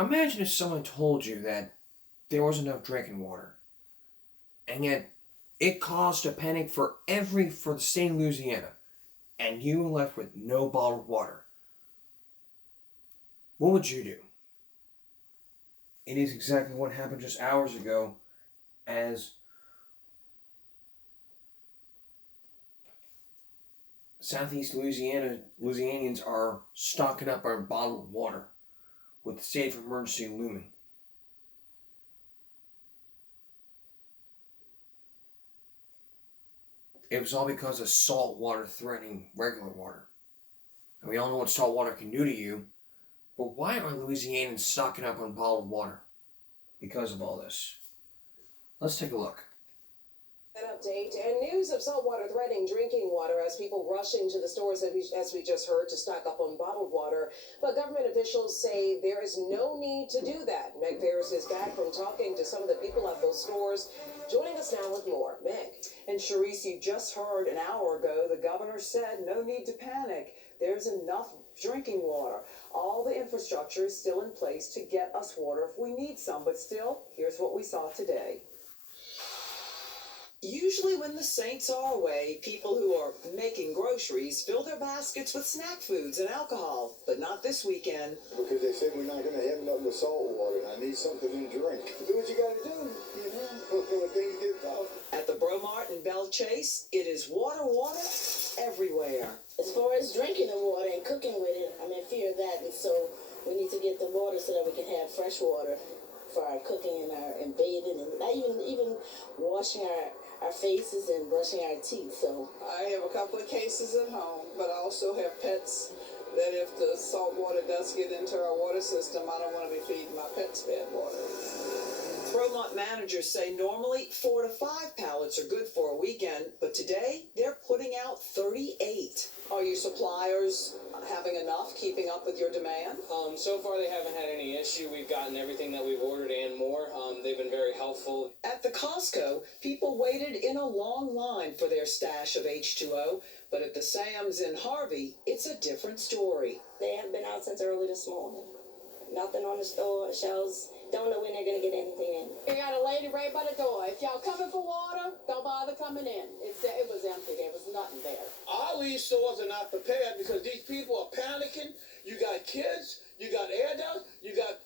Imagine if someone told you that there was enough drinking water, and yet it caused a panic for the state of Louisiana, and you were left with no bottled water. What would you do? It is exactly what happened just hours ago, as Southeast Louisianians are stocking up on bottled water with the state of emergency looming. It was all because of salt water threatening regular water. And we all know what salt water can do to you, but why are Louisianans stocking up on bottled water because of all this? Let's take a look. An update and news of saltwater threatening drinking water as people rushing to the stores, as we just heard, to stock up on bottled water. But government officials say there is no need to do that. Meg Ferris is back from talking to some of the people at those stores. Joining us now with more. Meg. And Sharice, you just heard an hour ago, the governor said no need to panic. There's enough drinking water. All the infrastructure is still in place to get us water if we need some. But still, here's what we saw today. Usually when the Saints are away, people who are making groceries fill their baskets with snack foods and alcohol, but not this weekend. Because they said we're not going to have nothing but salt water, and I need something to drink. Do what you got to do, you know, when things get tough. At the Bromart in Belle Chase, it is water everywhere. As far as drinking the water and cooking with it, I'm in fear of that, and so we need to get the water so that we can have fresh water for our cooking and bathing, and not even washing our faces and brushing our teeth. So I have a couple of cases at home, but I also have pets that if the salt water does get into our water system, I don't want to be feeding my pets bad water. Bromont managers say normally 4 to 5 pallets are good for a weekend, but today they're putting out 38. Are your suppliers having enough, keeping up with your demand? So far they haven't had any issue. We've gotten everything that we've ordered and more. They've been very helpful. At the Costco, people waited in a long line for their stash of H2O, but at the Sam's in Harvey, it's a different story. they have been out since early this morning. Nothing on the store shelves. Don't know when they're gonna get anything in. We got a lady right by the door. If y'all coming for water, don't bother coming in. It was empty. There was nothing there. All these stores are not prepared because these people are panicking. You got kids, you got adults, you got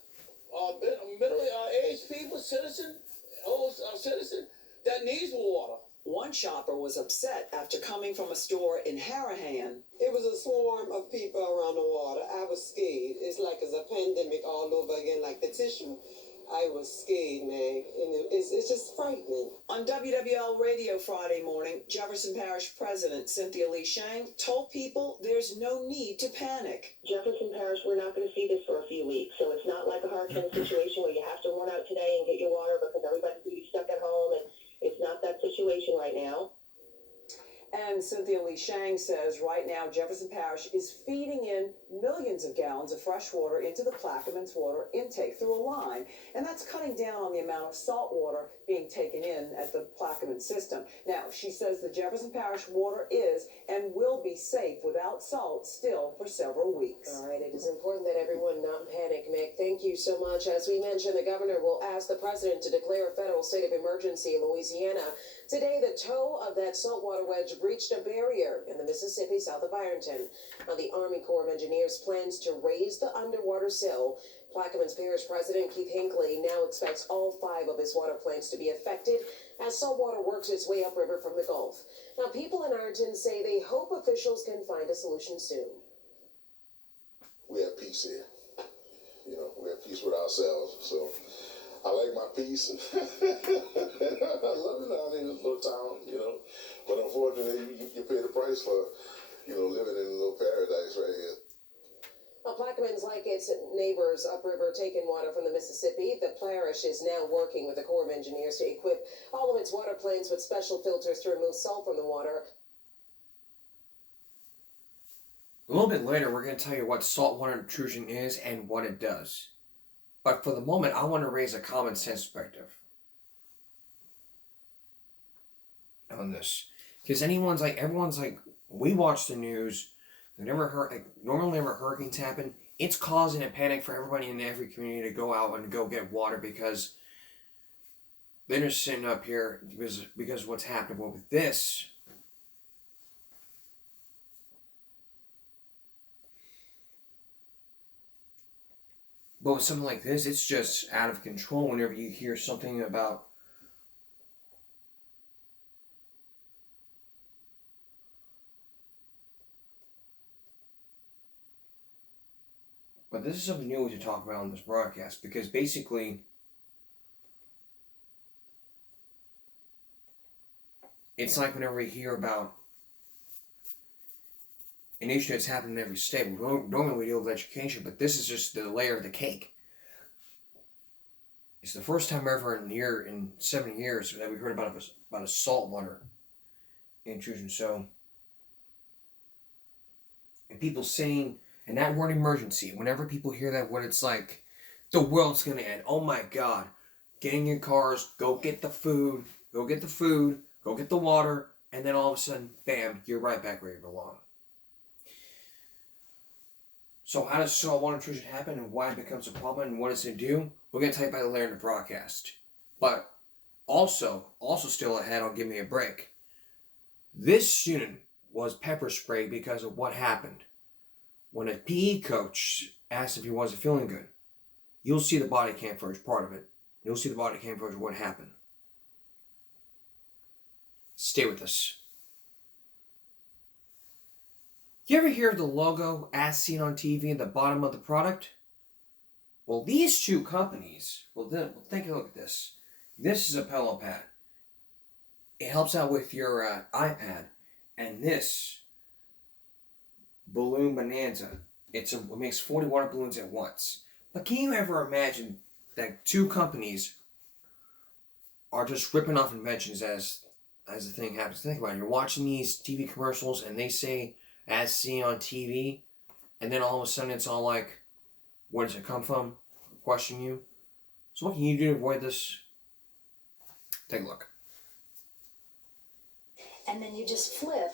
middle-aged people, old citizens that needs water. One shopper was upset after coming from a store in Harahan. It was a swarm of people around the water. I was scared. It's like it's a pandemic all over again, like the tissue. I was scared, man, and it's just frightening. On WWL Radio Friday morning, Jefferson Parish President Cynthia Lee Shang told people there's no need to panic. Jefferson Parish, we're not gonna see this for a few weeks, so it's not like a hurricane situation where you have to run out today and get your water because everybody's gonna be stuck at home, and it's not that situation right now. And Cynthia Lee Shang says right now Jefferson Parish is feeding in millions of gallons of fresh water into the Plaquemines water intake through a line. And that's cutting down on the amount of salt water being taken in at the Plaquemines system. Now, she says the Jefferson Parish water is and will be safe without salt still for several weeks. All right, it is important that everyone not panic, Mick. Thank you so much. As we mentioned, the governor will ask the president to declare a federal state of emergency in Louisiana. Today, the toe of that saltwater wedge breached a barrier in the Mississippi south of Ironton. Now, the Army Corps of Engineers plans to raise the underwater sill. Plaquemines Parish President Keith Hinckley now expects all 5 of his water plants to be affected as saltwater works its way upriver from the Gulf. Now, people in Ironton say they hope officials can find a solution soon. We have peace here. You know, we have peace with ourselves. So I like my peace. I love it down in this little town, you know. But unfortunately, you pay the price for, living in a little paradise right here. Well, Plaquemines, like its neighbors upriver, taking water from the Mississippi. The parish is now working with the Corps of Engineers to equip all of its water plants with special filters to remove salt from the water. A little bit later, we're going to tell you what saltwater intrusion is and what it does. But for the moment, I want to raise a common sense perspective on this. Because everyone's like, we watch the news. Normally whenever hurricanes happen, it's causing a panic for everybody in every community to go out and go get water because they're just sitting up here because of what's happened. Well, with this, but with something like this, it's just out of control whenever you hear something about but this is something new to talk about on this broadcast because basically it's like whenever we hear about an issue that's happened in every state, normally we deal with education, but this is just the layer of the cake. It's the first time ever in 7 years that we heard about a saltwater intrusion. So, and people saying, and that word emergency, whenever people hear that word, it's like the world's gonna end. Oh my God. Get in your cars, go get the food, go get the water, and then all of a sudden, bam, you're right back where you belong. So how does saltwater intrusion happen and why it becomes a problem and what does it do? We're going to tell you about it later in the broadcast. But also still ahead on Give Me a Break. This student was pepper sprayed because of what happened. When a PE coach asked if he wasn't feeling good, you'll see the body cam footage, part of it. You'll see the body cam footage of what happened. Stay with us. You ever hear of the logo as seen on TV at the bottom of the product? Well, these two companies, take a look at this. This is a pillow pad. It helps out with your iPad. And this, Balloon Bonanza, it makes 40 water balloons at once. But can you ever imagine that two companies are just ripping off inventions as the thing happens? Think about it. You're watching these TV commercials and they say, as seen on TV, and then all of a sudden it's all like, where does it come from? Question you. So what can you do to avoid this? Take a look. And then you just flip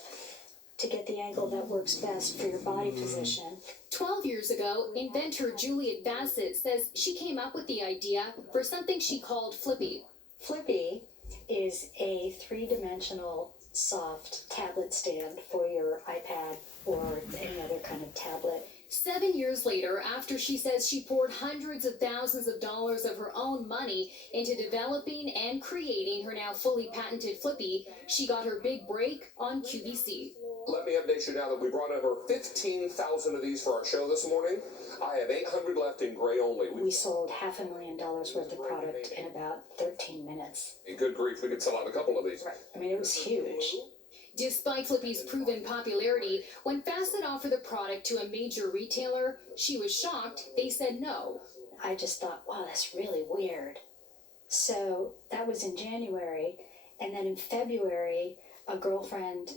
to get the angle that works best for your body position. 12 years ago, inventor Juliet Bassett says she came up with the idea for something she called Flippy. Flippy is a three-dimensional soft tablet stand for your iPad or any other kind of tablet. 7 years later, after she says she poured hundreds of thousands of dollars of her own money into developing and creating her now fully patented Flippy, she got her big break on QVC. Let me update you now that we brought over 15,000 of these for our show this morning. I have 800 left in gray only. We sold $500,000 worth of product in about 13 minutes. Good grief, we could sell out a couple of these. Right. I mean, it was huge. Despite Flippy's proven popularity, when Bassett offered the product to a major retailer, she was shocked they said no. I just thought, wow, that's really weird. So that was in January, and then in February, a girlfriend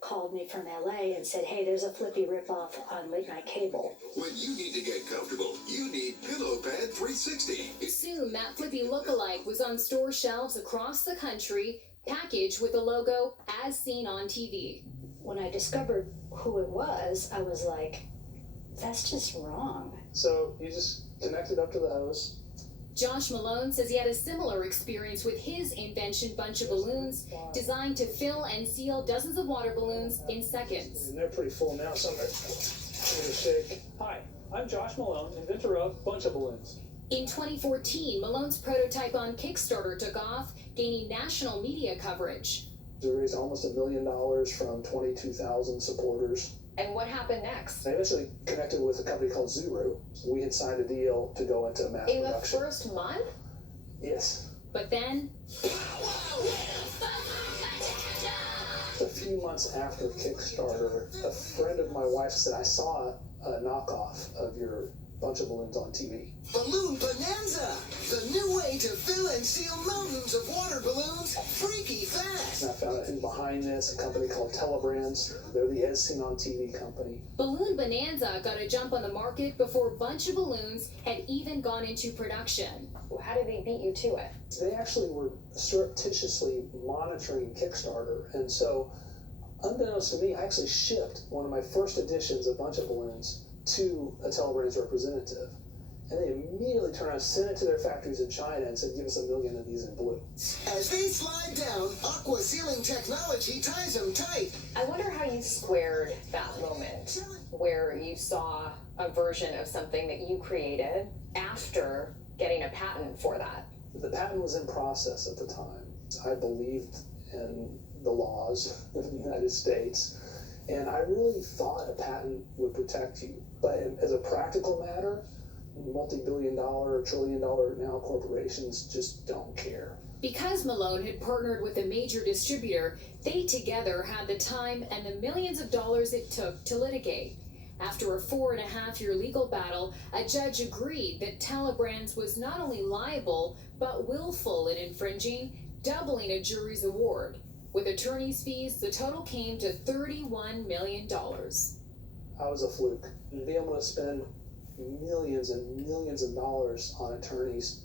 called me from LA and said, hey, there's a Flippy ripoff on late night cable. When you need to get comfortable, you need PillowPad 360. Soon, that Flippy lookalike was on store shelves across the country, packaged with the logo as seen on TV. When I discovered who it was, I was like, that's just wrong. So you just connected up to the hose. Josh Malone says he had a similar experience with his invention bunch of balloons designed to fill and seal dozens of water balloons in seconds. And they're pretty full now, so I'm going to shake. Hi, I'm Josh Malone, inventor of Bunch of Balloons. In 2014, Malone's prototype on Kickstarter took off, gaining national media coverage. We raised almost $1 million from 22,000 supporters. And what happened next? I initially connected with a company called Zuru. We had signed a deal to go into mass production. In the first month? Yes. But then... A few months after Kickstarter, a friend of my wife said, I saw a knockoff of your Bunch of Balloons on TV. Balloon Bonanza! The new way to fill and seal mountains of water balloons freaky fast! And I found out who's behind this, a company called Telebrands. They're the As Seen on TV company. Balloon Bonanza got a jump on the market before Bunch of Balloons had even gone into production. How did they beat you to it? They actually were surreptitiously monitoring Kickstarter, and so unbeknownst to me, I actually shipped one of my first editions of Bunch of Balloons to a Telebrands representative. And they immediately turn around, send it to their factories in China and said, give us 1 million of these in blue. As they slide down, Aqua Sealing technology ties them tight. I wonder how you squared that moment where you saw a version of something that you created after getting a patent for that. The patent was in process at the time. I believed in the laws of the United States, and I really thought a patent would protect you. But as a practical matter, multi-billion-dollar, trillion-dollar now corporations just don't care. Because Malone had partnered with a major distributor, they together had the time and the millions of dollars it took to litigate. After a 4.5-year legal battle, a judge agreed that Telebrands was not only liable, but willful in infringing, doubling a jury's award. With attorney's fees, the total came to $31 million. I was a fluke. To be able to spend millions and millions of dollars on attorneys,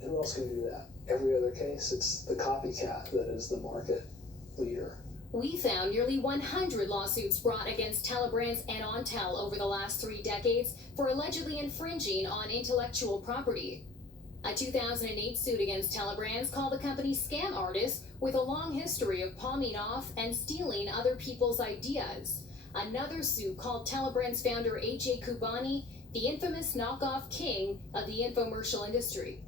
who else can do that? Every other case, it's the copycat that is the market leader. We found nearly 100 lawsuits brought against Telebrands and Ontel over the last 3 decades for allegedly infringing on intellectual property. A 2008 suit against Telebrands called the company scam artists with a long history of palming off and stealing other people's ideas. Another suit called Telebrands founder A.J. Kubani the infamous knockoff king of the infomercial industry.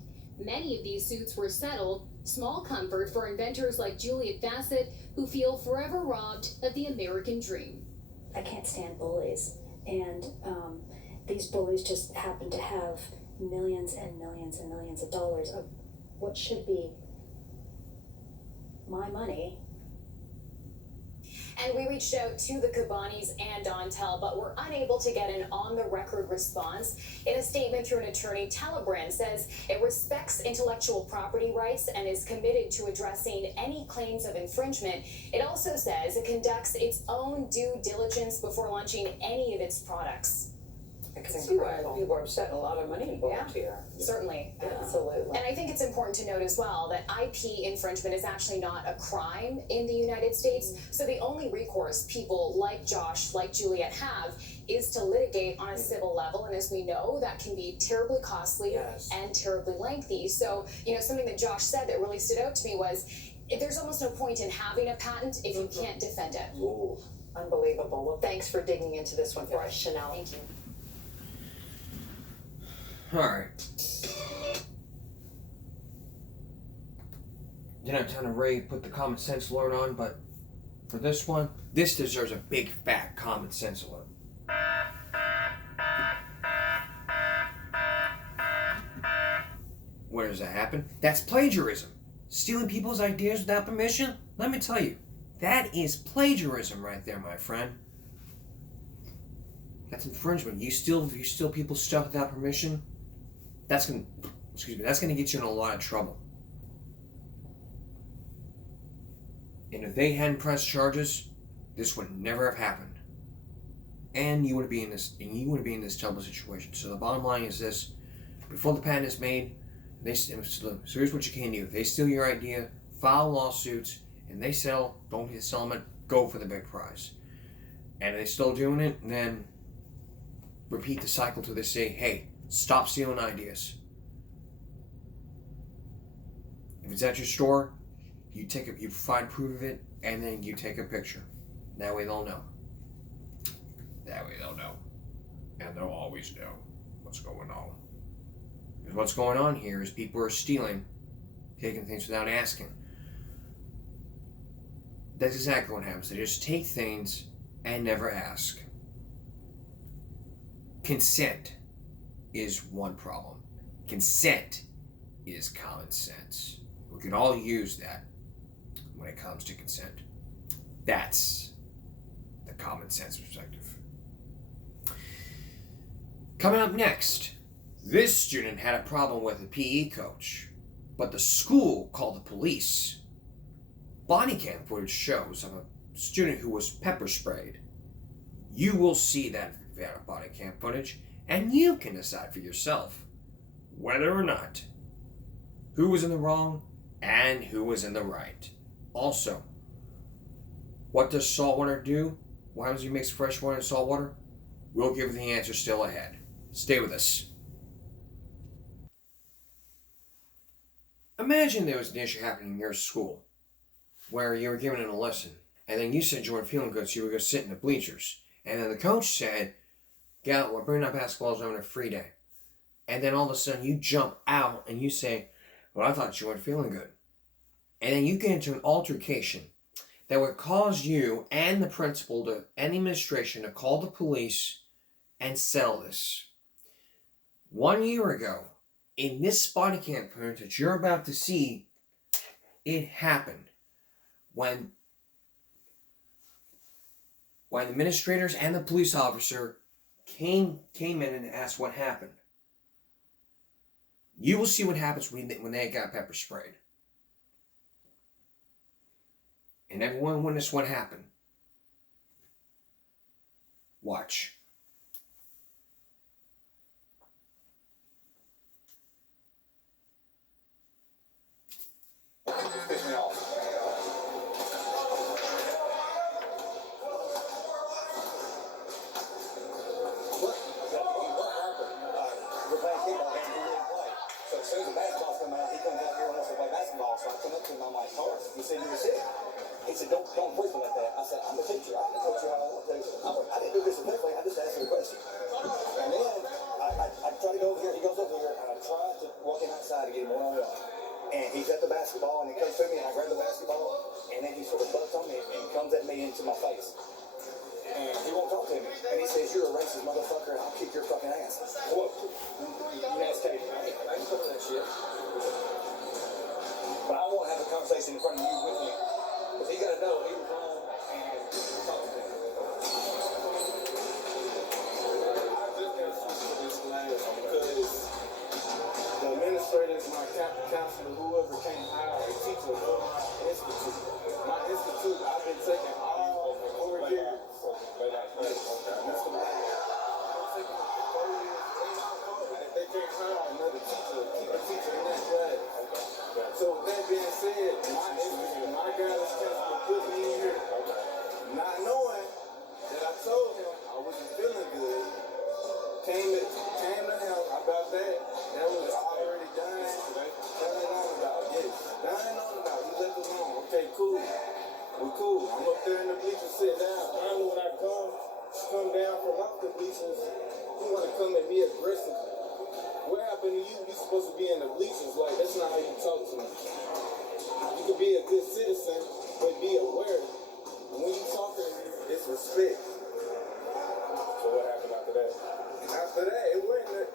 Many of these suits were settled, small comfort for inventors like Juliet Bassett, who feel forever robbed of the American dream. I can't stand bullies, and these bullies just happen to have millions and millions and millions of dollars of what should be my money. And we reached out to the Kubanis and Ontel, but were unable to get an on-the-record response. In a statement through an attorney, Telebrands says it respects intellectual property rights and is committed to addressing any claims of infringement. It also says it conducts its own due diligence before launching any of its products. I can see why people are upset. A lot of money involved here. Certainly. Absolutely. And I think it's important to note as well that IP infringement is actually not a crime in the United States. So the only recourse people like Josh, like Juliet have is to litigate on a civil level. And as we know, that can be terribly costly and terribly lengthy. So, something that Josh said that really stood out to me was there's almost no point in having a patent if you can't defend it. Ooh, unbelievable. Well, thanks for digging into this one for us, Chanel. Thank you. Alright. Didn't have time to Ray put the common sense alert on, but for this one, this deserves a big fat common sense alert. Where does that happen? That's plagiarism. Stealing people's ideas without permission? Let me tell you, that is plagiarism right there, my friend. That's infringement. You steal people's stuff without permission. That's gonna get you in a lot of trouble. And if they hadn't pressed charges, this would never have happened. And you wouldn't be in this terrible situation. So the bottom line is this: before the patent is made, so here's what you can do. If they steal your idea, file lawsuits, and they sell, don't hit settlement, go for the big prize. And if they're still doing it, then repeat the cycle till they say, hey, stop stealing ideas. If it's at your store, you find proof of it, and then you take a picture. That way they'll know. And they'll always know what's going on. Because what's going on here is people are stealing, taking things without asking. That's exactly what happens. They just take things and never ask. Consent is one problem. Consent is common sense. We can all use that when it comes to consent. That's the common sense perspective. Coming up next, this student had a problem with a PE coach, but the school called the police. Body cam footage shows of a student who was pepper sprayed. You will see that body cam footage, and you can decide for yourself whether or not who was in the wrong and who was in the right. Also, what does salt water do? Why does you mix fresh water and salt water? We'll give you the answer still ahead. Stay with us. Imagine there was an issue happening in your school where you were given a lesson, and then you said you weren't feeling good, so you would go sit in the bleachers. And then the coach said, "Gal, we're bringing up basketballs having a free day." And then all of a sudden you jump out and you say, "Well, I thought you weren't feeling good." And then you get into an altercation that would cause you and the principal and the administration to call the police and settle this. 1 year ago, in this body cam footage that you're about to see, it happened when the administrators and the police officer came in and asked what happened. You will see what happens when they got pepper sprayed. And everyone witnessed what happened. Watch. Piss me off. What happened? We're playing kickball and we didn't play. So as soon as the basketballs come out, he comes out here and wants to play basketball. So I come up to him, I'm like, "Horace, you said you were sick." He said, don't push me like that. I said, "I'm a teacher. I can coach you how I want to." I didn't do this intentionally. I just asked him a question. And then I try to go over here. He goes over here, and I try to walk him outside to get him one-on-one. And he's at the basketball, and he comes to me, and I grab the basketball, and then he sort of butts on me and comes at me into my face. And he won't talk to me. And he says, "You're a racist motherfucker, and I'll kick your fucking ass." What? You ask Katie. I ain't cover that shit. But I won't have a conversation in front of you with him. Because he got to know he was wrong and talk to him. I just got something to this class because the administrators, my counselor, whoever came hire a teacher for my institute. My institute, I've been taking all 4 years. Mr. Black. I've been taking 4 years. If they can't hire another teacher, keep a teacher in that class. So with that being said, my institute, my guidance counselor put me in here, not knowing that I told him I wasn't feeling good. Came to him about that. That was already done. Done on about. Yes. Done on about. He left us alone. Okay, cool. We're cool. I'm up there in the bleachers, sit down. Finally, when I come down from off the bleachers, you want to come at me aggressive. What happened to you? You supposed to be in the bleachers. Like, that's not how you talk to me. You can be a good citizen, but be aware. When you talking, it's respect. So what happened after that? After that, it wasn't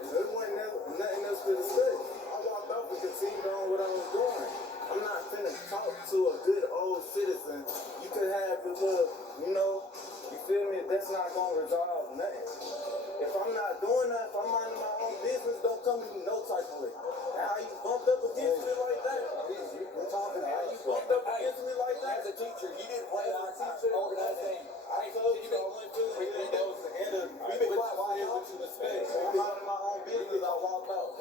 nothing else to discuss. I walked off and continued on what I was doing. I'm not finna talk to a good old citizen. You could have your little, you feel me? That's not gonna resolve nothing. If I'm not doing that, if I'm minding my own business, don't come to me no type of way. Now, how you bumped up against me like that? We're talking how you bumped up against me like that? As a teacher, you didn't play our organized game. I told you I wasn't feeling good. That was the end of it. We've been quiet what you expect. I'm minding my own business. I walked out.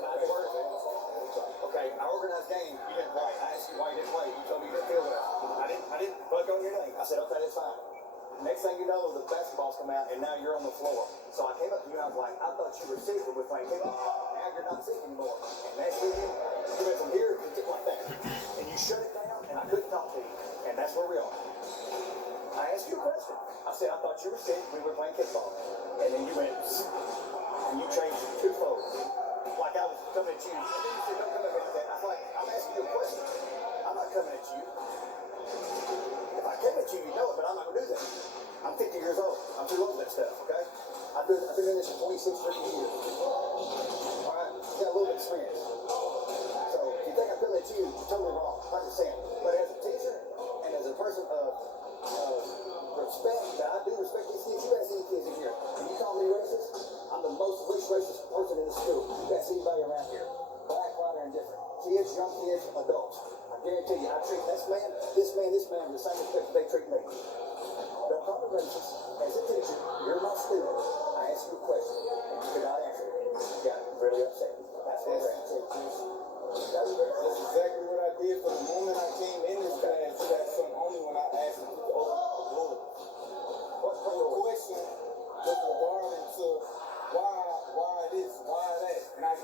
Okay, our organized game, you didn't play. I asked you why you didn't play. You told me you didn't feel well. I didn't fuck on your name. I said, okay, that's fine. Next thing you know, the basketballs come out, and now you're on the floor. So I came up to you and I was like, "I thought you were sick when we're playing kickball. Now you're not sick anymore." And next thing you went from here to like that. And you shut it down, and I couldn't talk to you. And that's where we are. I asked you a question. I said, "I thought you were sick when we were playing kickball." And then you went, and you changed twofold. Like I was coming at you. And then you said, "Don't come at me like that." I was like, "I'm asking you a question. I'm not coming at you. If I came at you, you know it, but I'm not going to do that. I'm 50 years old. I'm too old for that stuff, okay? I've been in this for 26 freaking years. All right? Got a little bit of experience. So if you think I'm coming at you, you're totally wrong. I'm just saying. But as a teacher and as a person of respect, that I do respect these kids, you ask any kids in here, and you call me racist, I'm the most least racist person in the school. You ask anybody around here. Black, white, or indifferent. Kids, young kids, adults. I guarantee you, I treat this man, with the same respect that they treat me. Don't call me racist. As a teacher, you're my student. I asked you a question, and you could not answer it. You got really upset. That's what we're at. That's exactly what I did from the moment I came in this class. That's only when I asked you to open the door. What question was regarding to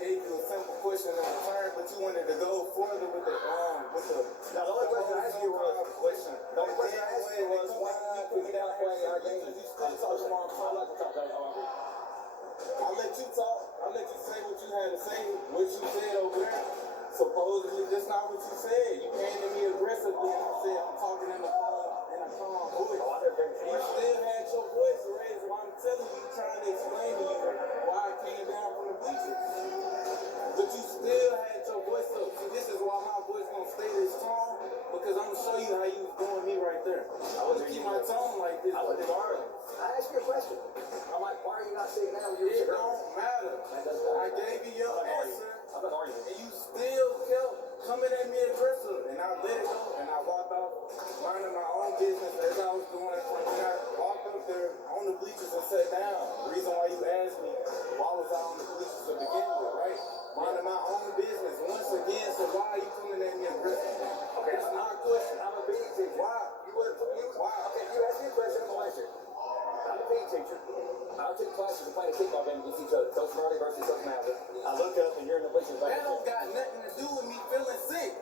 gave you a simple question in return, but you wanted to go further with the Now, the only question I asked you was, the only question I asked you was, why we get out playing our game? You still talk tomorrow. I like to talk to you. I let you talk. I let you say what you had to say, what you said over there. Supposedly, that's not what you said. You came to me aggressively and I said, I'm talking in a calm voice. You still had your voice raised while I'm telling you, trying to explain to you why I came down from the bleachers. But you still had your voice up. See, this is why my voice gonna stay this strong, because I'm gonna show you how you was doing me right there. I wouldn't keep my tone like this. I wasn't arguing. I asked you a question. I'm like, why are you not sitting down? It don't matter. I gave you your answer. I'm not arguing. And you still kept coming at me aggressive. And I let it go and I walked out, minding my own business as I was doing. And I walked up there on the bleachers and sat down. The reason why you asked me why was I on the bleachers to begin with, right? Minding my own business once again. So why are you coming at me aggressive? Okay, that's not a question. I'm a PE teacher. Why? Why? Okay, you asked me a question, I'm gonna answer it. I'm a PE teacher. I took classes to play a kickball game against each other. Coach Marley versus Coach Mauser. I look up and you're in the bleachers. That don't got nothing to do with me feeling sick.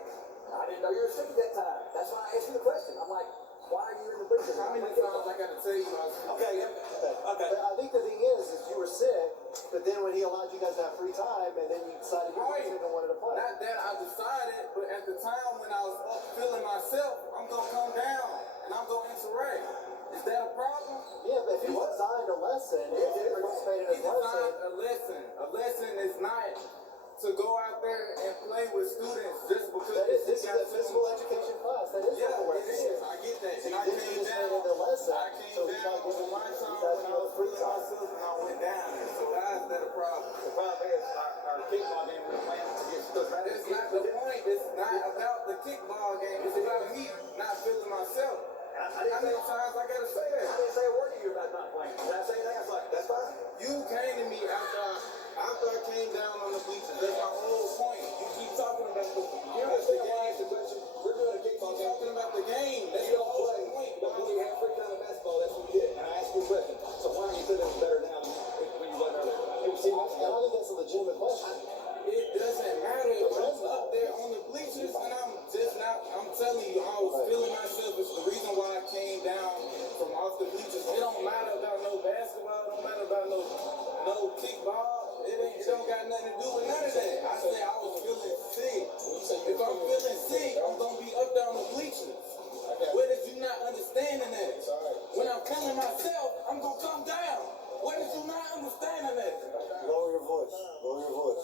I didn't know you were sick at that time. That's why I asked you the question. I'm like, why are you in the bleachers? How many times I gotta tell you I was sick? Okay. But I think the thing is you were sick, but then when he allowed you guys to have free time, and then you decided you were sick and wanted to play. Not that I decided, but at the time when I was feeling myself, I'm gonna come down and I'm gonna interact. Is that a problem? Yeah, but if he designed a lesson, he didn't participate in his lesson. A lesson. A lesson is not to go out there and play with students just because This is a physical education class. That is yeah, what it is. I get that. And I came down. The lesson. I came down on my time when I was feeling myself and I went down. So why is that a problem? The problem is our kickball game we're playing against Coach Mauser. That's not the point. It's not about the kickball game. It's about me not feeling myself. How many times I gotta say that? I didn't say a word to you about not playing. Did I say anything? I was like, that's fine. You came to me after I came down on the bleachers. That's my whole point. You keep talking about the question. We're doing a kickball game. Talking about the game. That's You the don't whole play, point. but when you have free time in basketball, that's what you did. And I asked you a question. So why are you feeling better now than when you wasn't earlier? It was 2 months ago. I don't think that's a legitimate question. It doesn't matter if I'm up there on the bleachers and I'm just not. I'm telling you, I was feeling myself. It's the reason why I came down from off the bleachers. It don't matter about no basketball. It don't matter about no kickball. It don't got nothing to do with none of that. I said I was feeling sick. If I'm feeling sick, I'm gonna be up there on the bleachers. Where did you not understanding that? When I'm feeling myself, I'm gonna come down. Where did you not understanding that? Lower your voice. Lower your voice.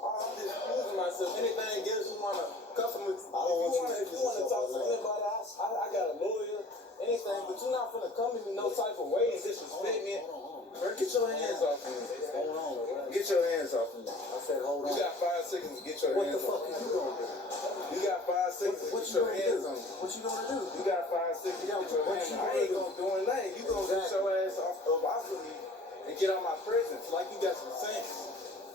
I'm just excusing myself. Anything else you wanna customer? If you wanna talk to anybody, I got a lawyer, anything, but you're not gonna come to me no type of way and disrespect me. Bro, get your hands off me. Hold on. Get your hands off me. I said hold on. You got 5 seconds to get your What the hands fuck off me. are you gonna do? You got 5 seconds to What get you your gonna hands do? on me. What you gonna do? You got 5 seconds to get your What hands you on me. I gonna ain't do? gonna do nothing. You gonna get your ass off of me and get out my presence like you got some sense.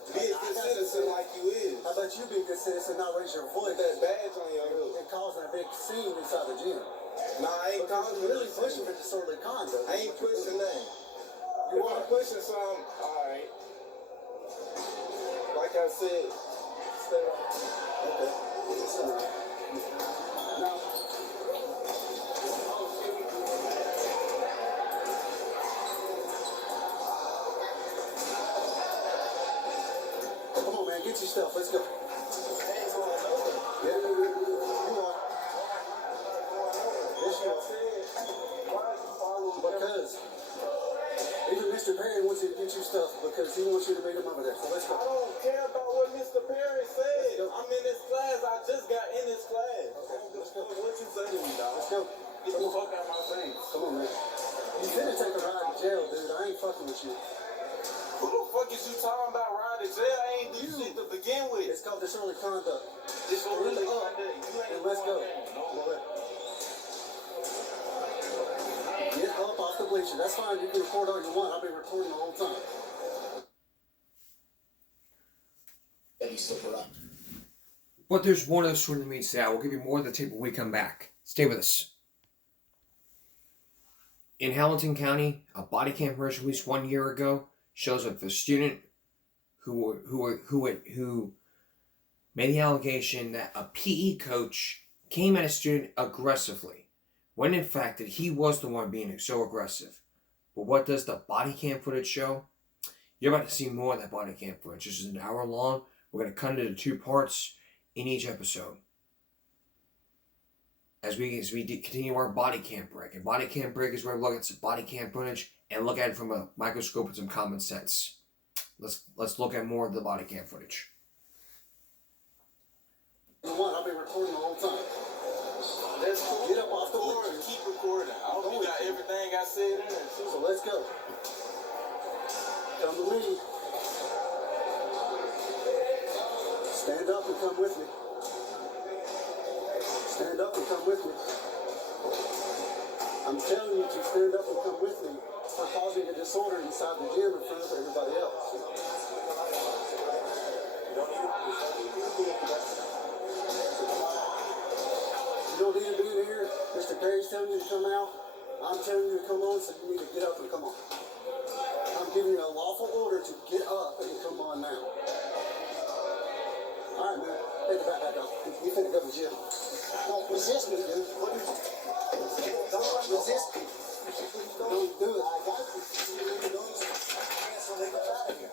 Be a good citizen like you is. How about you be a good citizen, not raise your voice? Put that badge on your hood. And causing a big scene inside the gym. Nah, I ain't Because causing you're really nothing. pushing for disorderly conduct. I ain't pushing nothing. You want to pushing some? Alright. Like I said, stay on. Okay. Now, Come on, man. Get your stuff. Let's go. Yeah. You are. Yes, you are. Because even Mr. Perry wants you to get your stuff because he wants you to meet him over there. So let's go. I don't care about what Mr. Perry said. I'm in this class. I just got in this class. Let's go. What you say to me, dog? Let's go. Get the fuck out of my face. Come on, man. You finna take a ride to jail, dude. I ain't fucking with you. Who the fuck is you talking about riding jail? I ain't do shit to begin with. It's called disorderly conduct. Disorderly Stand up, conduct. You ain't and let's go. going there. Go ahead. Get up off the bleacher. That's fine. You can record all you want. I'll be recording the whole time. But there's more to the story than meets the eye. We'll give you more of the tape when we come back. Stay with us. In Hamilton County, a body cam released 1 year ago shows of a student who made the allegation that a PE coach came at a student aggressively, when in fact that he was the one being so aggressive. But what does the body cam footage show? You're about to see more of that body cam footage. This is an hour long. We're going to cut it into 2 parts in each episode. As we continue our body cam break. And body cam break is where we look at some body cam footage and look at it from a microscope with some common sense. Let's look at more of the body cam footage. I'll be recording the whole time. Let's get up off the board and keep recording. I hope you got everything I said in there. So let's go. Come to me. Stand up and come with me. Stand up and come with me. I'm telling you to stand up and come with me for causing a disorder inside the gym in front of everybody else. You don't need to be in here. Mr. Perry's telling you to come out. I'm telling you to come on, so you need to get up and come on. I'm giving you a lawful order to get up and come on now. All right, man. Take it back up. You finna go to the gym. Don't resist me, dude. Don't resist me. Don't do it. I got you. Don't cancel it out of here.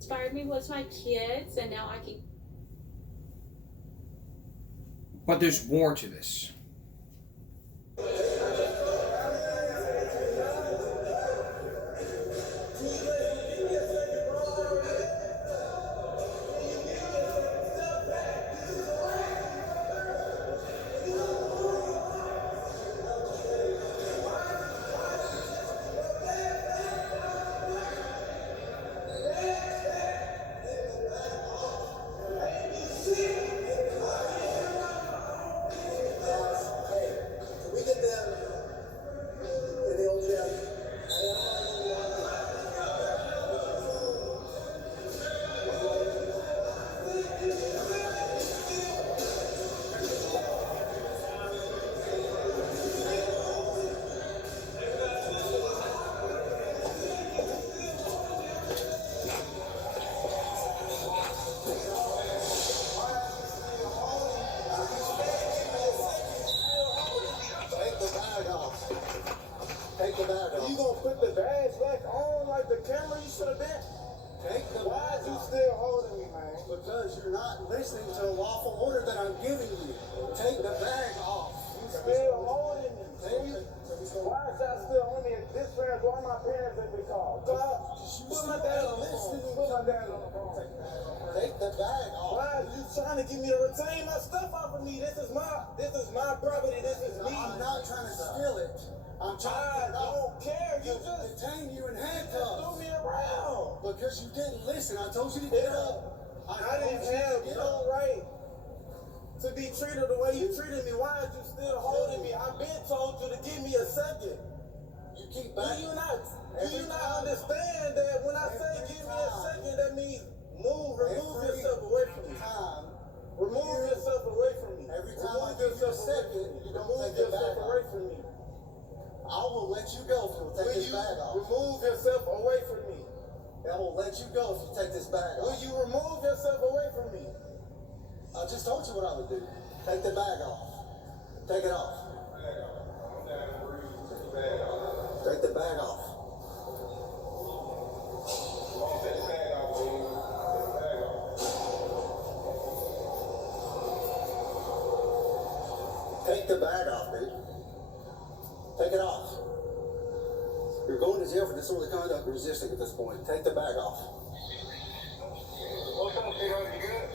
Inspired me was my kids, and now I can. But there's more to this. Take the bag off. You gonna put the badge back on like the camera you should have been? Take the Why bag is you off. still holding me, man? Because you're not listening to a lawful order that I'm giving you. Take the bag off. You still holding me. Take it. Why is y'all still on me at this parents? Why my parents have been called? God, put my dad on the phone. Put my dad on the phone. Take the bag off. Why are you trying to get me to retain my stuff off of me? This is my property. This is me. I'm not trying to steal it. I'm trying to don't care. You just detain you in threw handcuffs. me around. Because you didn't listen. I told you to get up. I didn't have no right to be treated the way you treated me. Why are you still holding me? I've been told you to give me a second. You keep Do back. you not understand that when I say give me a second, that means remove yourself away from me. Remove yourself away from me. Every time I Remove give you a yourself away second, from me. you don't Remove take the yourself bag away off. from me. I will let you go if you take this bag off. Remove yourself away from me? I will let you go if you take this bag Will off. you remove yourself away from me? I just told you what I would do. Take the bag off. Take it off. Take the bag off. Take the bag off, dude. Take it off. You're going to jail for disorderly conduct and resisting at this point. Take the bag off. What's up, big homie? You good?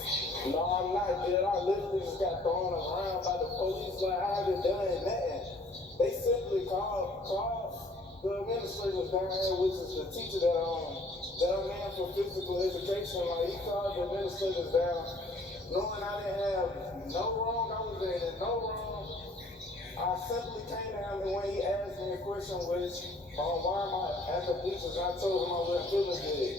No, I'm not good. I literally just got thrown around by the police like I haven't done nothing. They simply called the administrators down here, which is the teacher that I'm in for physical education. Like, he called the administrators down, knowing I didn't have no wrong. I was in no wrong. I simply came to him, and when he asked me a question, which, why am I at the bleachers? I told him I wasn't feeling good.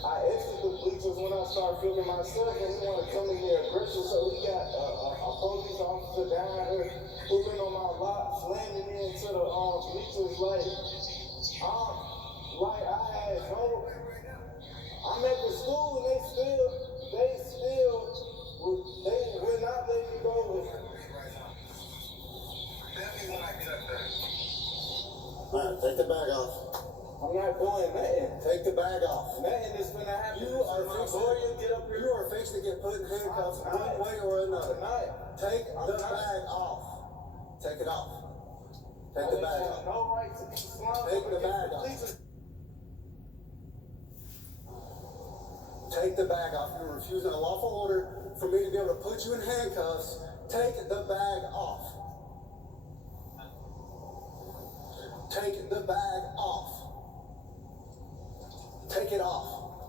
I exited the bleachers when I started feeling myself, and he wanted to come in here aggressive, so he got a police officer down here pulling on my lot, slamming me into the bleachers like I had no. I'm at the school, and they would not let me go with it. Alright, take the bag off. I'm not doing nothing. Take the bag off. Nothing is gonna happen. You are fixing to get put in handcuffs one way or another. Take the bag off. Take it off. Take the bag off. No right to be slumped. Take the bag off. Take the bag off. You're refusing a lawful order for me to be able to put you in handcuffs. Take the bag off. Take the bag off. Take it off.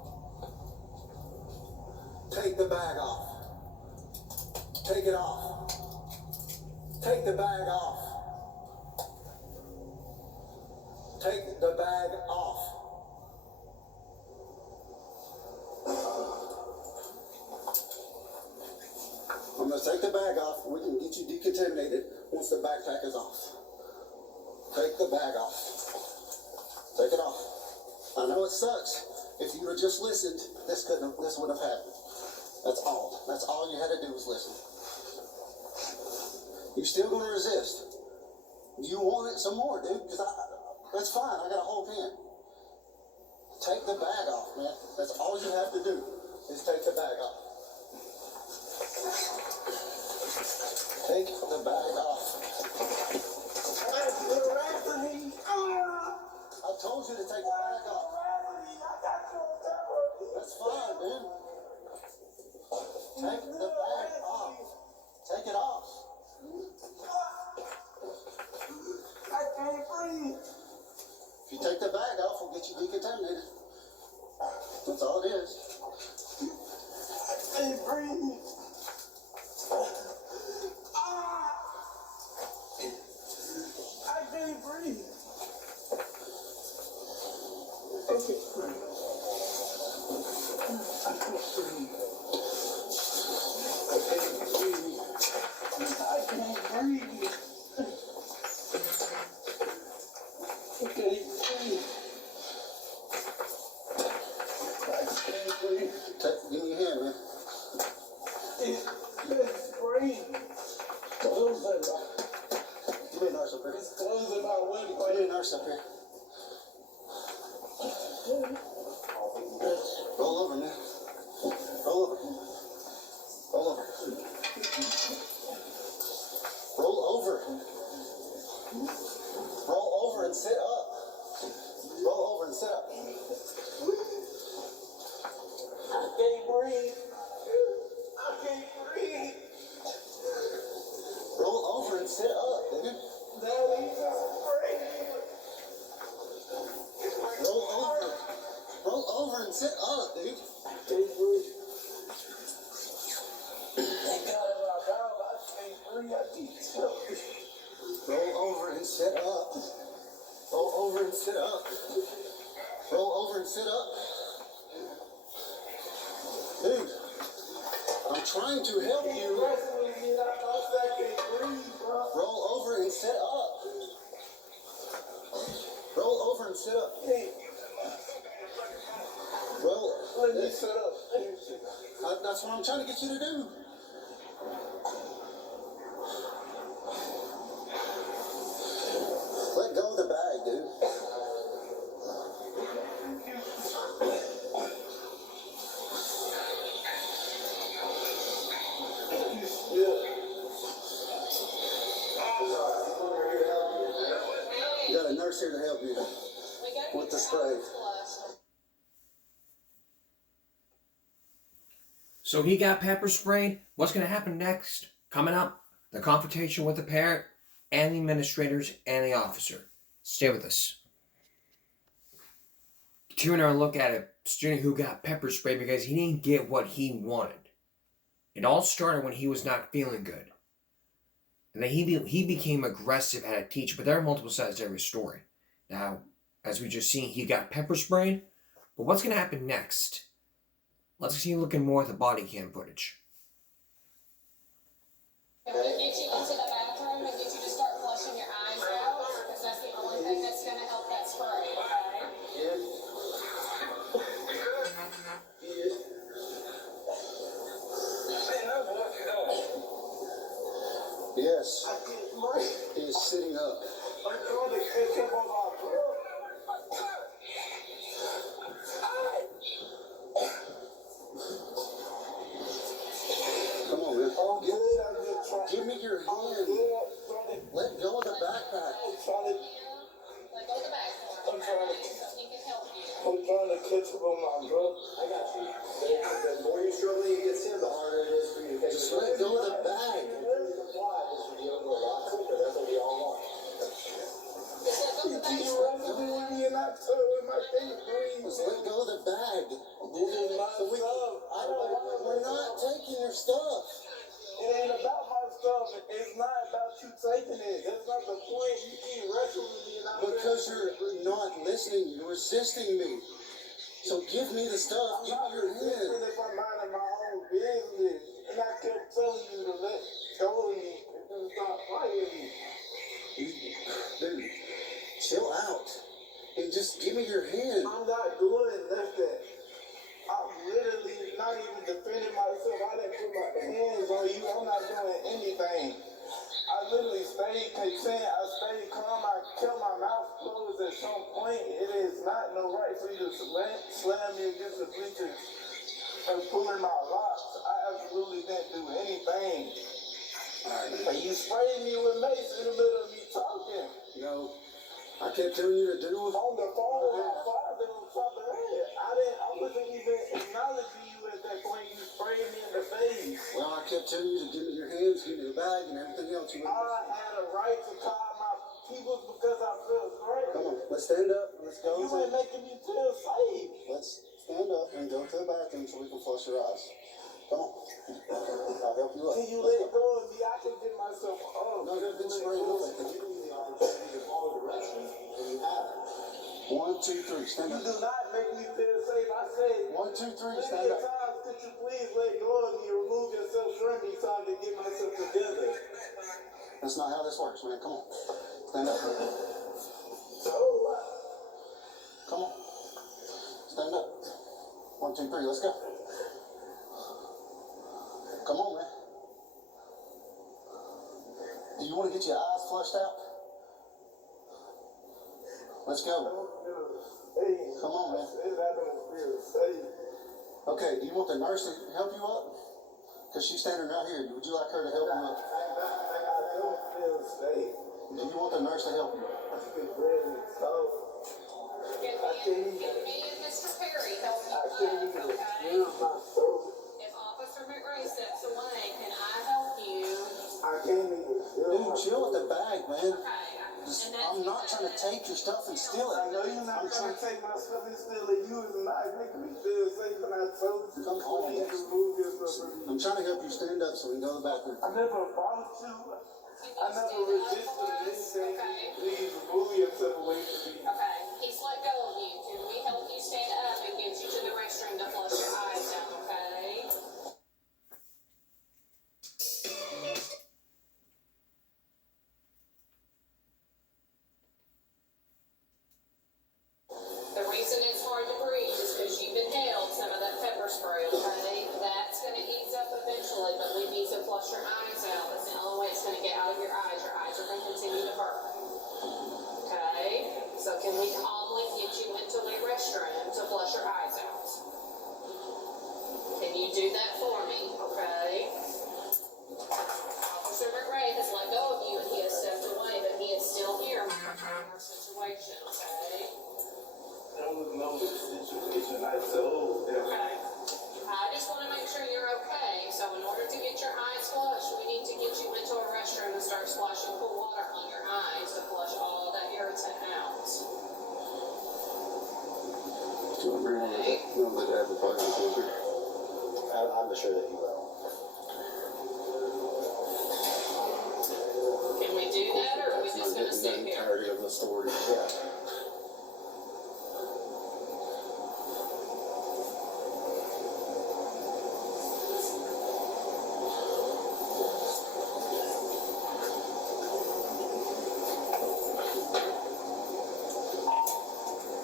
Take the bag off. Take it off. Take the bag off. Take the bag off. I'm going to take the bag off. We can get you decontaminated once the backpack is off. Take the bag off. Take it off. I know it sucks. If you would have just listened, this wouldn't have happened. That's all. That's all you had to do was listen. You're still going to resist. You want it some more, dude? Because that's fine. I got a whole pen. Take the bag off, man. That's all you have to do is take the bag off. Take the bag off. I told you to take the bag off. That's fine, dude. Take the bag off. Take it off. I can't breathe. If you take the bag off, we'll get you decontaminated. That's all it is. I can't breathe. I can't breathe. I can't breathe. Give me your hand, man. It's breathe. Close it. Give me a nurse up here. It's closing my window. Give me a nurse. nurse up here. Roll over, man. Roll over. Roll over. Roll over. Roll over and sit up. Roll over and sit up. I can't breathe. I can't breathe. Roll over and sit up, dude. Daddy, roll over. Roll over and sit up, dude. Can't breathe. Thank God if I can't breathe. I need help. Roll over and sit up. Roll over and sit up. Roll over and sit up. Dude, I'm trying to help you. Roll over and sit up. Roll over and sit up. Roll. Let me sit up. That's what I'm trying to get you to do. Let go of the bag, dude. You got a nurse here to help you with the spray. So he got pepper sprayed. What's going to happen next? Coming up, the confrontation with the parent and the administrators and the officer. Stay with us. Continuing our look at a student who got pepper sprayed because he didn't get what he wanted. It all started when he was not feeling good. And then he became aggressive at a teacher, but there are multiple sides to every story. Now, as we just seen, he got pepper sprayed. But what's going to happen next? Let's continue looking more at the body cam footage. I'm going to get you into the bathroom and get you to start flushing your eyes out, because that's the only thing that's going to help that spray, okay? Yes. He is sitting up. I'm trying to catch up on my blood. Come on, man. Give me your hand. Let go of the backpack. I'm trying to catch up on my blood. I got you. The more you're struggling against him, the harder it is for you to catch. Just let go of the bag. This would be over a lot quicker. That's what we all want. Just let go of the bag. We're not taking your stuff. It ain't about my stuff. It's not about you taking it. That's not the point. You keep wrestling with me and I'm because you're not listening. You're resisting me. So give me the stuff. Give me your hand. If I'm minding my own business, and I kept telling you to let go of me and stop fighting me. Dude, chill out. And just give me your hand. I'm not doing nothing. I'm literally not even defending myself. I didn't put my hands on you. I'm not doing anything. I literally stayed content. I stayed calm. I kept my mouth closed at some point. It is not no right for you to slam me against the bleachers and pulling my locks. I absolutely didn't do anything. But you sprayed me with mace in the middle of me talking. No. I kept telling you to do it. On the phone with my father on top of that. I wasn't even acknowledging you at that point. You sprayed me in the face. Well, I kept telling you to give me your hands, give me the bag, and everything else. I had a right to call my people because I felt great. Come on, let's stand up. Let's go. You ain't making me feel safe. Let's stand up and go to the bathroom so we can flush your eyes. Come on. I'll help you up. Can you let go of me? I can get myself up. No, you've been sprayed with it. You need the opportunity to follow directions, and you have it. 1, 2, 3, stand up. You do not make me feel safe. I said, 1, 2, 3, stand up. times could you please let go of me, remove yourself from me so I can get myself together? That's not how this works, man. Come on. Stand up. So what? Come on. Stand up. 1, 2, 3, let's go. Come on, man. Do you want to get your eyes flushed out? Let's go. Come on, man. Okay, do you want the nurse to help you up? Because she's standing right here. Would you like her to help you up? Do you want the nurse to help you? Can me and Mr. Perry help you up, okay? If Officer McRae steps away, can I help you? Dude, chill with the bag, man. Okay. I'm not trying to take your stuff and steal it. I know you're not trying to take my stuff and steal it. You is not making me feel safe, and I told you. Come on, man. I'm trying to help you stand up so we can go to the bathroom. I never bothered you. I never resisted anything. Please remove yourself away from me. Okay, he's let go of you. Can we help you stand up and get you to the restroom to flush your eyes out, okay? The reason it's hard to breathe is because you've inhaled some of that pepper spray, okay? That's going to ease up eventually, but we need to flush your eyes out. That's the only way it's going to get out of your eyes. Your eyes are going to continue to burn. Okay? So can we calmly get you into the restroom to flush your eyes out? Can you do that for me, okay? Officer McRae has let go of you and he has stepped away, but he is still here monitoring our situation, okay? I don't know the situation. I told them. Okay. I just want to make sure you're okay. So in order to get your eyes flushed, we need to get you into a restroom and start splashing cool water on your eyes to flush all that irritant out. Do you want to bring one of the dad will probably be closer? I'm sure that he will. Can we do that, or are we just going to sit the here? entirety of the story. Yeah.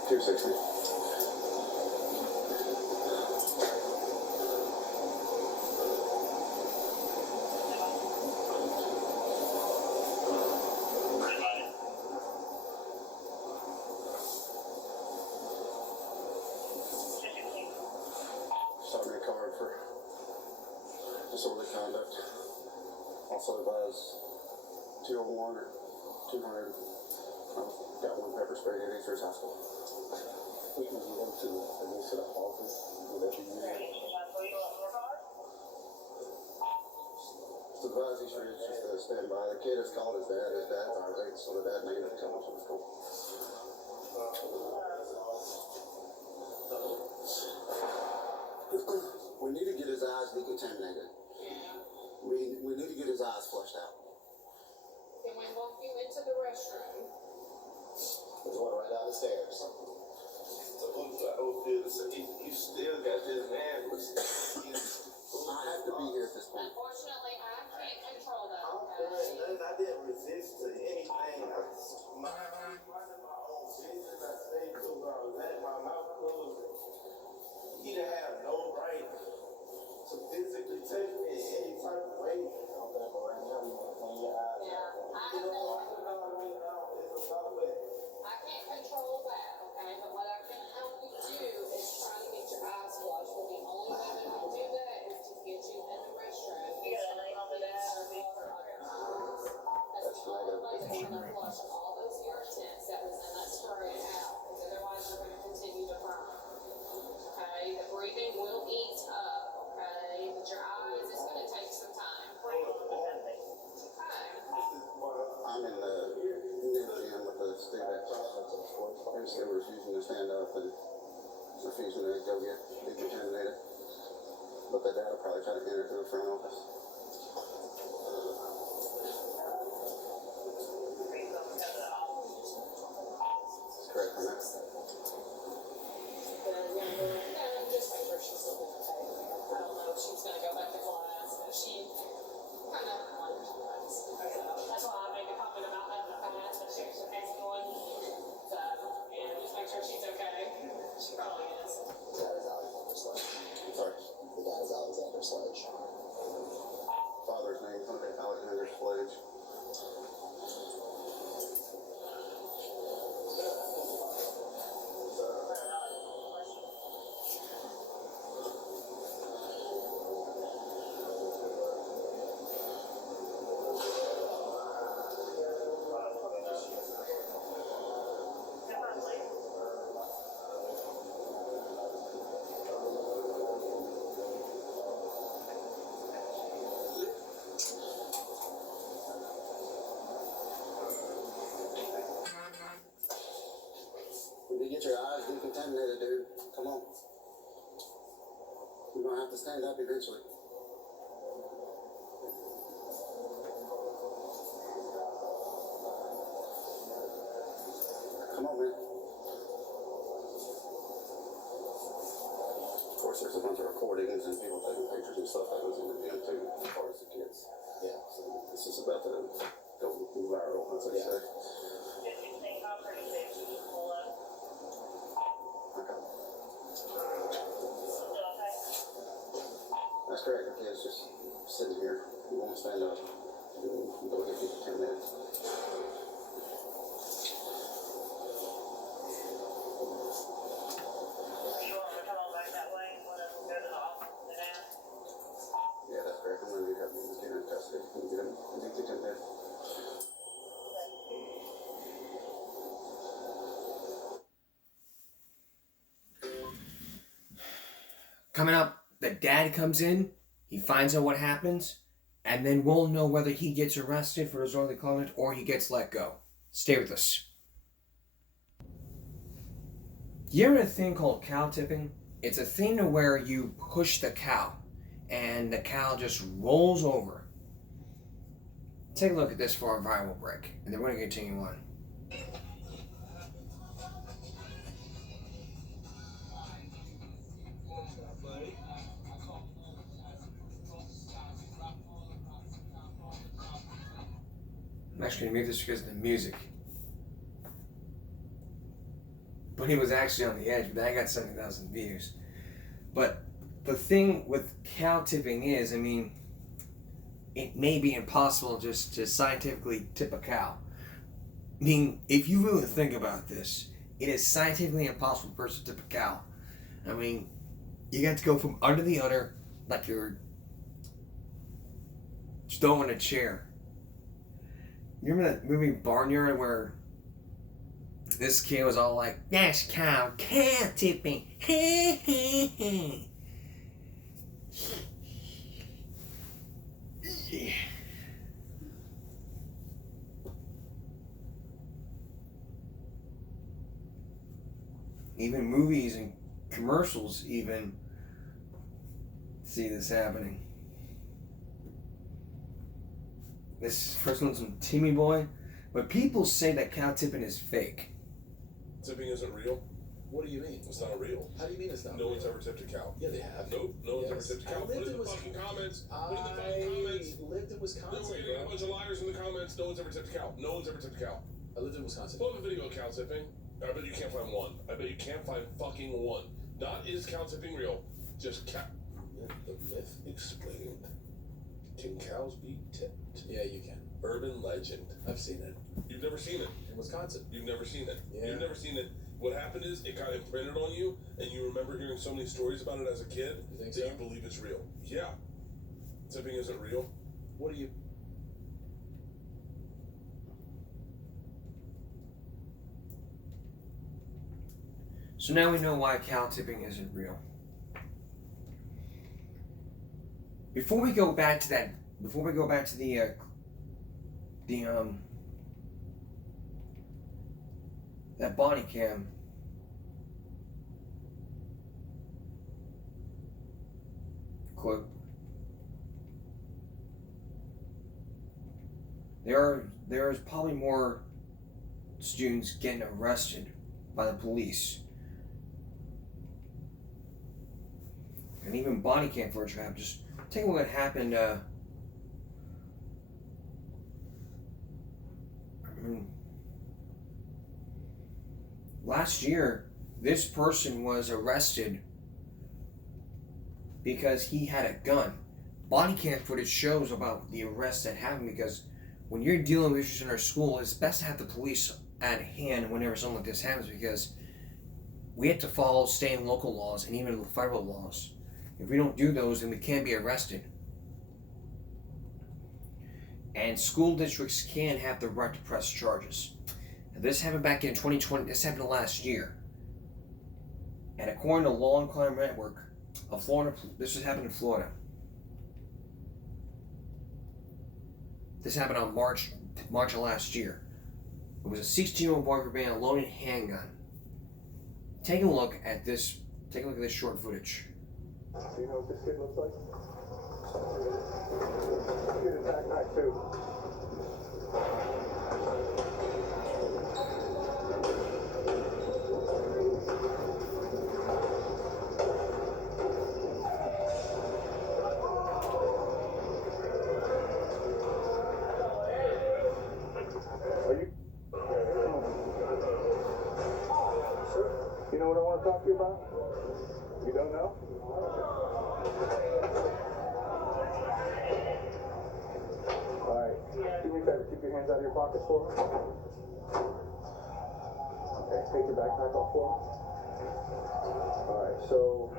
$260. Start me a card for disorderly conduct. Also advise 201 or 200. I've got one pepper spray at East Ridge High School. We can get him to the administrative office. Would that be easy? Just advise East Ridge just to stand by. The kid has called his dad. His dad's irate, so the dad made him come to the school. We need to get his eyes decontaminated. We need to get his eyes flushed out. Can we walk you into the restroom? There's one right down the stairs. So I don't feel the same. You still got this man. I have to be here at this point. Unfortunately, I can't control that, I okay? didn't resist to anything. I was minding my own business. I stayed to where I was at. My mouth closed. He didn't have no right to physically take me in any type of way. Right now, you want to clean your eyes. Yeah, I can't control that, okay? But what I can help you do is try to get your eyes flushed. But the only way that I can do that is to get you in the restroom. You got a name on the dash or water on your eyes. That's the only way that we're going to flush all those irritants that was in that spray out. Because otherwise, you're going to continue to burn. Okay? The breathing will ease up, okay? But your eyes is going to take some time. Okay. I'm in the gym with the students. They're still refusing to stand up and refusing to go get decontaminated. But the dad will probably try to enter through the front office. That's correct, isn't it? Just make sure she's still doing okay. I don't know if she's going to go back to class, but she kind of wonders sometimes. That's why I made a comment about that in the past, but she's amazing one. So, yeah, just make sure she's okay. She probably is. That is Alexander Sledge. Sorry? The dad is Alexander Sledge. Father's name is Alexander Sledge. to get your eyes decontaminated, dude. Come on. You're gonna have to stand up eventually. Come on, man. Of course, there's a bunch of recordings and people taking pictures and stuff that goes into the too, as far as the kids. Yeah, so this is about to go viral, as they say. That's great. The kid's just sitting here. He won't stand up. Go get you for 10 minutes. Yeah, that's great. I'm going to have this kid in custody. Get him addicted to bed. Coming up, the dad comes in, he finds out what happens, and then we'll know whether he gets arrested for disorderly conduct or he gets let go. Stay with us. You ever heard of a thing called cow tipping? It's a thing to where you push the cow, and the cow just rolls over. Take a look at this for our viral break, and then we're going to continue on. I'm actually going to mute this because of the music. But he was actually on the edge, but I got 70,000 views. But the thing with cow tipping is, I mean, it may be impossible just to scientifically tip a cow. I mean, if you really think about this, it is scientifically impossible for a person to tip a cow. I mean, you got to go from under the udder like you're throwing a chair. You remember that movie Barnyard where this kid was all like, "That's cow tipping." Even movies and commercials even see this happening. This first one's from Timmy Boy. But people say that cow tipping is fake. Tipping isn't real? What do you mean? It's not real. How do you mean it's not No real? one's ever tipped a cow. Yeah, they have. Nope, no one's ever tipped a cow. Put it in the fucking comments. Put it in the fucking comments. I lived in Wisconsin, No, we're getting a bunch of liars in the comments. No one's ever tipped a cow. No one's ever tipped a cow. I lived in Wisconsin. Pull up a video of cow tipping. I bet you can't find one. I bet you can't find fucking one. Not is cow tipping real, just cow. The myth explained. Can cows be tipped? Yeah, you can. Urban legend. I've seen it. You've never seen it. In Wisconsin. You've never seen it. Yeah. You've never seen it. What happened is it got imprinted on you, and you remember hearing so many stories about it as a kid You think that so? you believe it's real. Yeah. Tipping isn't real. What do you... So now we know why cow tipping isn't real. Before we go back to that, that body cam, clip, there's probably more students getting arrested by the police. And even body cam footage have. Just take a look at what happened. Last year, this person was arrested because he had a gun. Body cam footage shows about the arrests that happened because when you're dealing with issues in our school, it's best to have the police at hand whenever something like this happens because we have to follow state and local laws and even federal laws. If we don't do those, then we can't be arrested. And school districts can have the right to press charges. Now, this happened back in 2020. This happened last year. And according to Law and Crime Network of Florida, this has happened in Florida. This happened on March of last year. It was a 16-year-old boy for being a loaded handgun. take a look at this. Take a look at this short footage. Do you know what this kid looks like? Kid is Act Night too. You know what I want to talk to you about? You don't know? Alright. Do me a favor, keep your hands out of your pockets for me. Okay, take your backpack off for me. Alright, so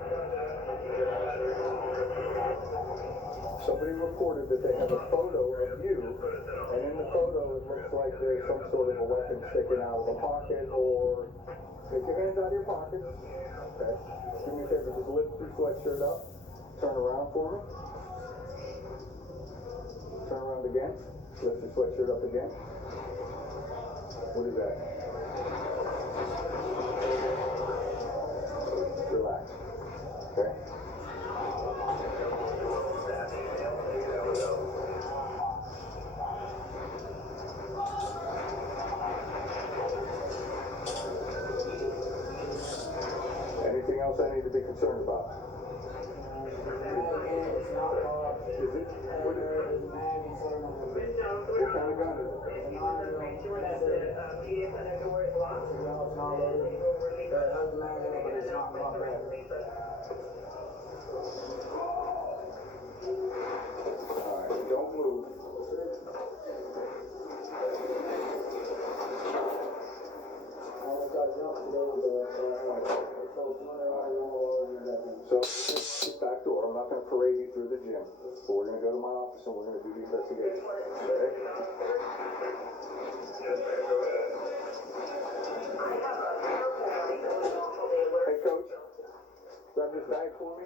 somebody reported that they have a photo of you, and in the photo it looks like there's some sort of a weapon sticking out of a pocket, or take your hands out of your pockets. Okay. Do me a favor, just lift your sweatshirt up. Turn around for me. Turn around again. Lift your sweatshirt up again. What is that? Relax. Okay. Anything else I need to be concerned about? Is it? What kind of gun is it? Alright, don't move. So, this back door, I'm not going to parade you through the gym, but we're going to go to my office and we're going to do the investigation. Okay? Hey, Coach, grab this bag for me.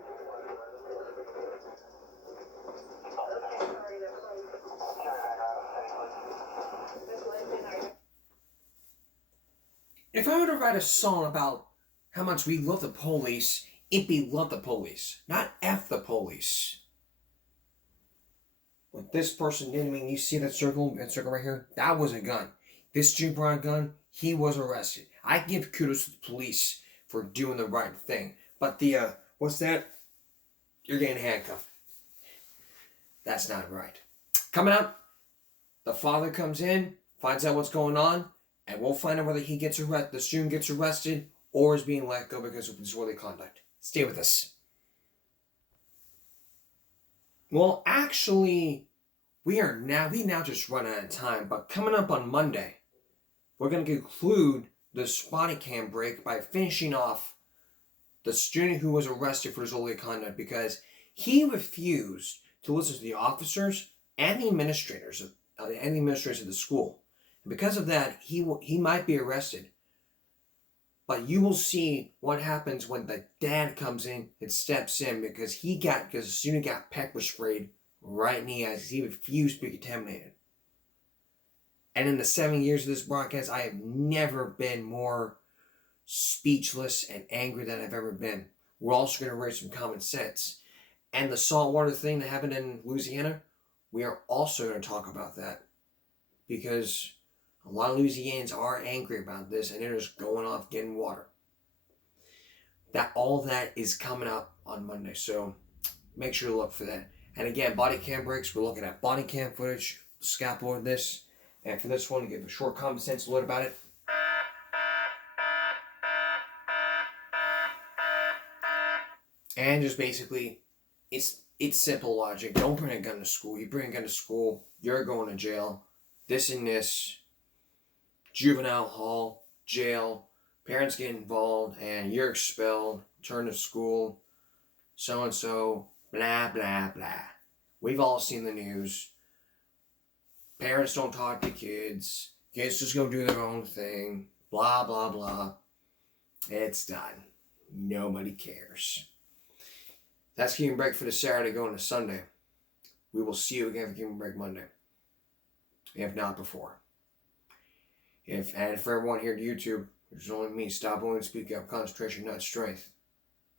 If I were to write a song about how much we love the police, it'd be love the police, not F the police. What this person did, I mean, you see that circle right here? That was a gun. This dude brought a gun, he was arrested. I give kudos to the police for doing the right thing. But the, what's that? You're getting handcuffed. That's not right. Coming up, the father comes in, finds out what's going on, and we'll find out whether he gets arrested, the student gets arrested, or is being let go because of disorderly conduct. Stay with us. Well, actually, we now just run out of time, but coming up on Monday, we're going to conclude the spotty cam break by finishing off the student who was arrested for disorderly conduct because he refused to listen to the officers and the administrators of the school. And because of that, he might be arrested. But you will see what happens when the dad comes in and steps in because the student got pepper sprayed right in the eyes. He refused to be contaminated. And in the 7 years of this broadcast, I have never been more speechless and angry than I've ever been. We're also going to raise some common sense. And the saltwater thing that happened in Louisiana, we are also going to talk about that. Because a lot of Louisianans are angry about this and they're just going off getting water. All that is coming up on Monday, so make sure to look for that. And again, body cam breaks, we're looking at body cam footage, scapular this, and for this one, give a short common sense alert about it. And just basically, it's simple logic. Don't bring a gun to school. You bring a gun to school, you're going to jail. This and this. Juvenile hall, jail, parents get involved, and you're expelled, turn to school, so-and-so, blah, blah, blah. We've all seen the news. Parents don't talk to kids. Kids just go do their own thing. Blah, blah, blah. It's done. Nobody cares. That's Keeping Break for this Saturday going to Sunday. We will see you again for Keeping Break Monday. If not before. And for everyone here at YouTube, which only means stop only speak up, concentration, not strength.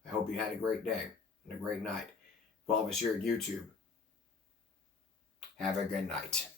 I hope you had a great day and a great night. For all of us here at YouTube, have a good night.